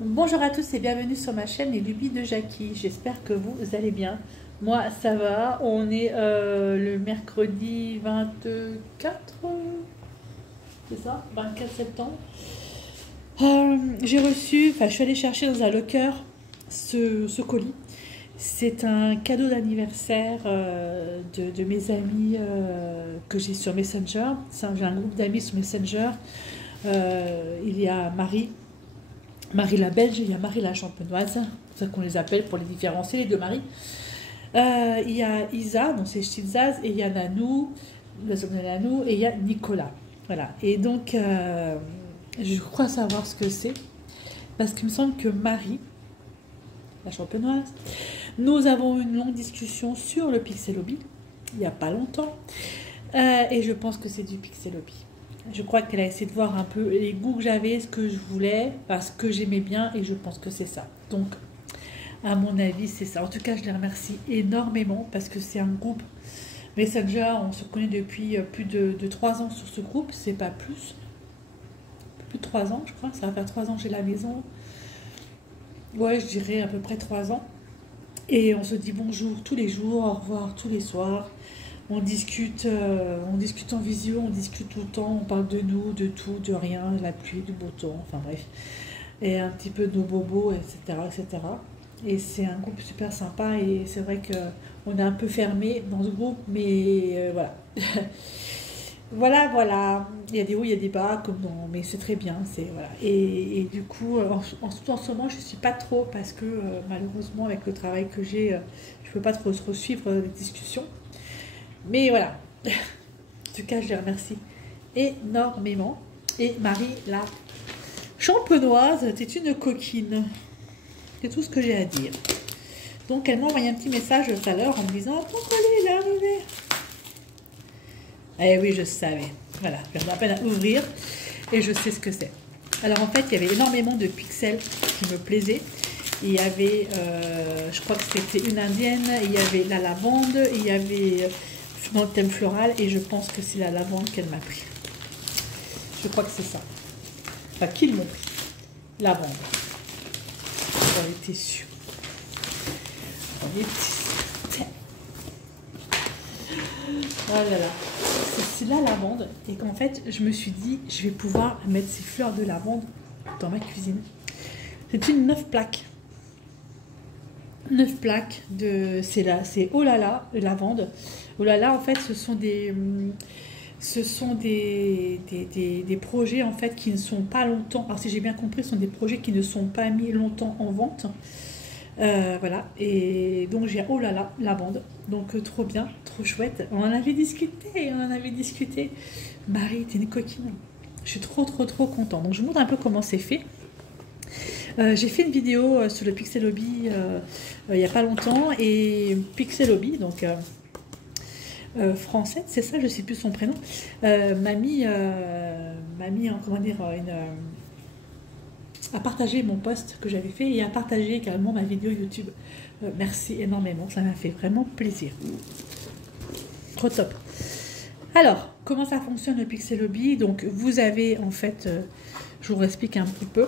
Bonjour à tous et bienvenue sur ma chaîne Les Lubies de Jackie. J'espère que vous allez bien. Moi, ça va. On est le mercredi 24, c'est ça? 24 septembre. J'ai reçu, enfin, je suis allée chercher dans un locker ce colis. C'est un cadeau d'anniversaire de mes amis que j'ai sur Messenger. J'ai un groupe d'amis sur Messenger. Il y a Marie la Belge, il y a Marie la Champenoise, c'est ça qu'on les appelle pour les différencier, les deux Marie. Il y a Isa, donc c'est Chilzaz, et il y a Nanou, et il y a Nicolas. Voilà. Et donc, je crois savoir ce que c'est, parce qu'il me semble que Marie, la Champenoise, nous avons eu une longue discussion sur le Pixel Hobby, il n'y a pas longtemps, et je pense que c'est du Pixel Hobby. Je crois qu'elle a essayé de voir un peu les goûts que j'avais, ce que je voulais, parce que j'aimais bien, et je pense que c'est ça. Donc, à mon avis, c'est ça. En tout cas, je les remercie énormément, parce que c'est un groupe Messenger, on se connaît depuis plus de 3 ans sur ce groupe, c'est pas plus. Plus de 3 ans, je crois, ça va faire 3 ans chez la maison. Ouais, je dirais à peu près 3 ans. Et on se dit bonjour tous les jours, au revoir tous les soirs. On discute en visio, on discute tout le temps, on parle de nous, de tout, de rien, de la pluie, du beau temps, enfin bref. Et un petit peu de nos bobos, etc., etc. Et c'est un groupe super sympa et c'est vrai qu'on est un peu fermé dans ce groupe, mais voilà. Voilà. Il y a des hauts, il y a des bas, comme dans, mais c'est très bien, voilà. Et du coup, en ce moment, je suis pas trop parce que malheureusement, avec le travail que j'ai, je peux pas trop suivre les discussions. Mais voilà. En tout cas, je les remercie énormément. Et Marie, la champenoise, t'es une coquine. C'est tout ce que j'ai à dire. Donc, elle m'a envoyé un petit message tout à l'heure en me disant ton colis, il est arrivé. Eh oui, je savais. Voilà, je viens à peine à ouvrir et je sais ce que c'est. Alors, en fait, il y avait énormément de pixels qui me plaisaient. Il y avait, je crois que c'était une indienne, il y avait la lavande, il y avait dans le thème floral, et je pense que c'est la lavande qu'elle m'a pris. Je crois que c'est ça. Enfin, qu'ils m'ont pris. Lavande. J'en étais sûre. J'en étais sûre. Oh là là. C'est la lavande. Et qu'en fait, je me suis dit, je vais pouvoir mettre ces fleurs de lavande dans ma cuisine. C'est une 9 plaques. 9 plaques de. C'est oh là là, lavande. Oh là là, en fait, ce sont des projets en fait qui ne sont pas longtemps. Alors si j'ai bien compris, ce sont des projets qui ne sont pas mis longtemps en vente. Voilà. Et donc j'ai oh là là, lavande. Donc trop bien, trop chouette. On en avait discuté. Marie, t'es une coquine. Je suis trop contente. Donc je vous montre un peu comment c'est fait. J'ai fait une vidéo sur le Pixel Hobby il n'y a pas longtemps, et Pixel Hobby, donc française, c'est ça, je ne sais plus son prénom, m'a mis comment dire, a partagé mon post que j'avais fait et a partagé également ma vidéo YouTube. Merci énormément, ça m'a fait vraiment plaisir. Trop top. Alors, comment ça fonctionne le Pixel Hobby? Donc, vous avez en fait, je vous explique un petit peu.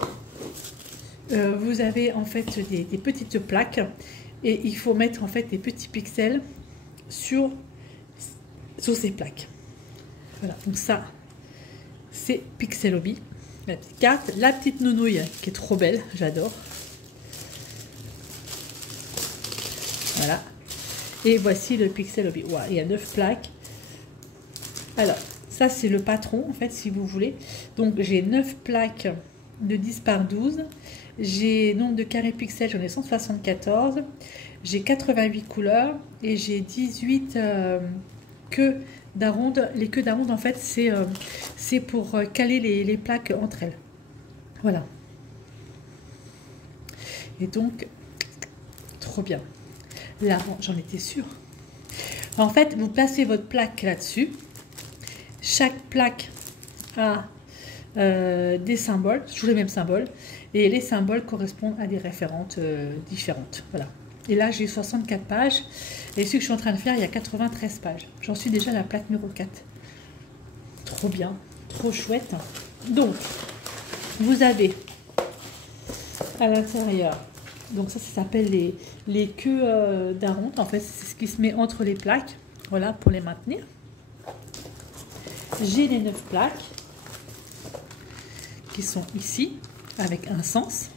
Vous avez en fait des petites plaques et il faut mettre en fait des petits pixels sur ces plaques. Voilà, donc ça c'est Pixel Hobby. La petite carte, la petite nounouille qui est trop belle, j'adore. Voilà. Et voici le Pixel Hobby. Wow, il y a 9 plaques. Alors, ça c'est le patron en fait, si vous voulez. Donc j'ai 9 plaques de 10 par 12. J'ai nombre de carrés pixels, j'en ai 174. J'ai 88 couleurs et j'ai 18 queues d'aronde. Les queues d'aronde, en fait, c'est pour caler les plaques entre elles. Voilà. Et donc, trop bien. Là, bon, j'en étais sûre. En fait, vous placez votre plaque là-dessus. Chaque plaque a des symboles, toujours les mêmes symboles, et les symboles correspondent à des référentes différentes. Voilà. Et là, j'ai 64 pages, et ce que je suis en train de faire, il y a 93 pages. J'en suis déjà à la plaque numéro 4. Trop bien, trop chouette. Donc, vous avez à l'intérieur. Donc ça s'appelle les queues d'aronte. En fait, c'est ce qui se met entre les plaques. Voilà, pour les maintenir. J'ai les 9 plaques qui sont ici, avec un sens.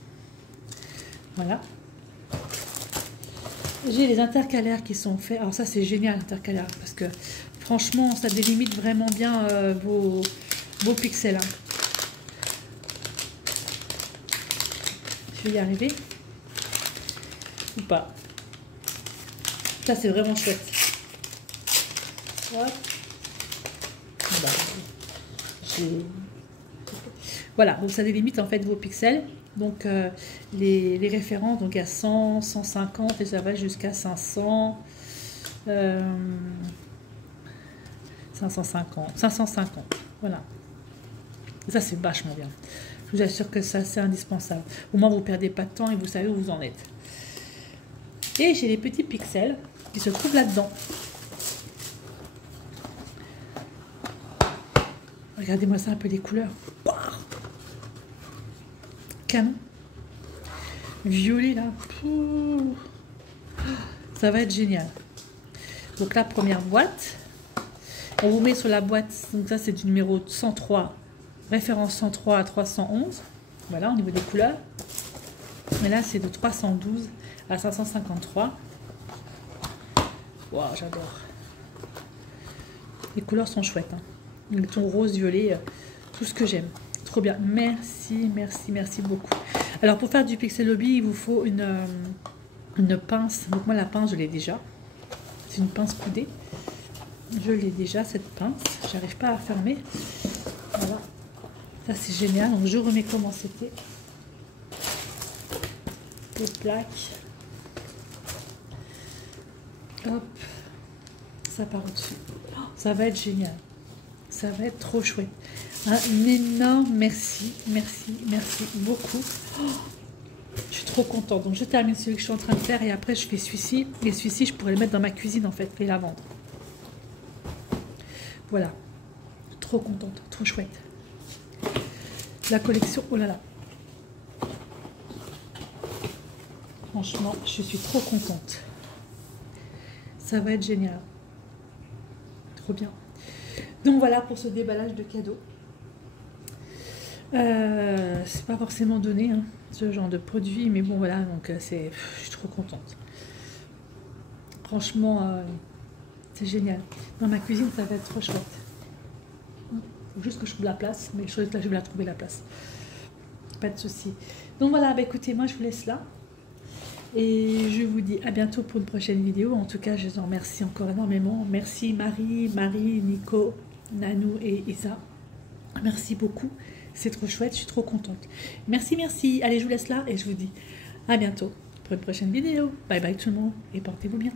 Voilà. J'ai les intercalaires qui sont faits. Alors ça, c'est génial, l'intercalaire, parce que franchement, ça délimite vraiment bien vos pixels. Hein. Je vais y arriver. Ou pas. Ça, c'est vraiment chouette. Hop. Voilà, donc ça délimite en fait vos pixels. Donc les références, donc à 100, 150 et ça va jusqu'à 500, 550, 550. Voilà. Et ça, c'est vachement bien. Je vous assure que ça, c'est indispensable. Au moins, vous ne perdez pas de temps et vous savez où vous en êtes. Et j'ai les petits pixels qui se trouvent là-dedans. Regardez-moi ça un peu les couleurs. Canon. Violet là. Ça va être génial. Donc la première boîte. On vous met sur la boîte. Donc ça c'est du numéro 103. Référence 103 à 311. Voilà au niveau des couleurs. Mais là c'est de 312 à 553. Waouh, j'adore. Les couleurs sont chouettes. Hein. Le ton rose, violet, tout ce que j'aime. Trop bien. Merci, merci, merci beaucoup. Alors, pour faire du Pixel Hobby, il vous faut une pince. Donc, moi, la pince, je l'ai déjà. C'est une pince coudée. Je l'ai déjà, cette pince. J'arrive pas à fermer. Voilà. Ça, c'est génial. Donc, je remets comment c'était. Les plaques. Hop. Ça part au-dessus. Oh, ça va être génial. Ça va être trop chouette. Un énorme merci, merci, merci beaucoup. Oh, je suis trop contente. Donc je termine celui que je suis en train de faire et après je fais celui-ci. Et celui-ci, je pourrais le mettre dans ma cuisine en fait et la vendre. Voilà. Trop contente, trop chouette. La collection, oh là là. Franchement, je suis trop contente. Ça va être génial. Trop bien. Donc voilà pour ce déballage de cadeaux. C'est pas forcément donné hein, ce genre de produit, mais bon voilà, donc je suis trop contente. Franchement, c'est génial. Dans ma cuisine, ça va être trop chouette. Faut juste que je trouve la place, mais je vais la trouver la place. Pas de souci. Donc voilà, bah écoutez, moi je vous laisse là. Et je vous dis à bientôt pour une prochaine vidéo. En tout cas, je vous remercie encore énormément. Merci Marie, Nico, Nanou et Isa. Merci beaucoup. C'est trop chouette, je suis trop contente. Merci, merci. Allez, je vous laisse là et je vous dis à bientôt pour une prochaine vidéo. Bye bye tout le monde et portez-vous bien.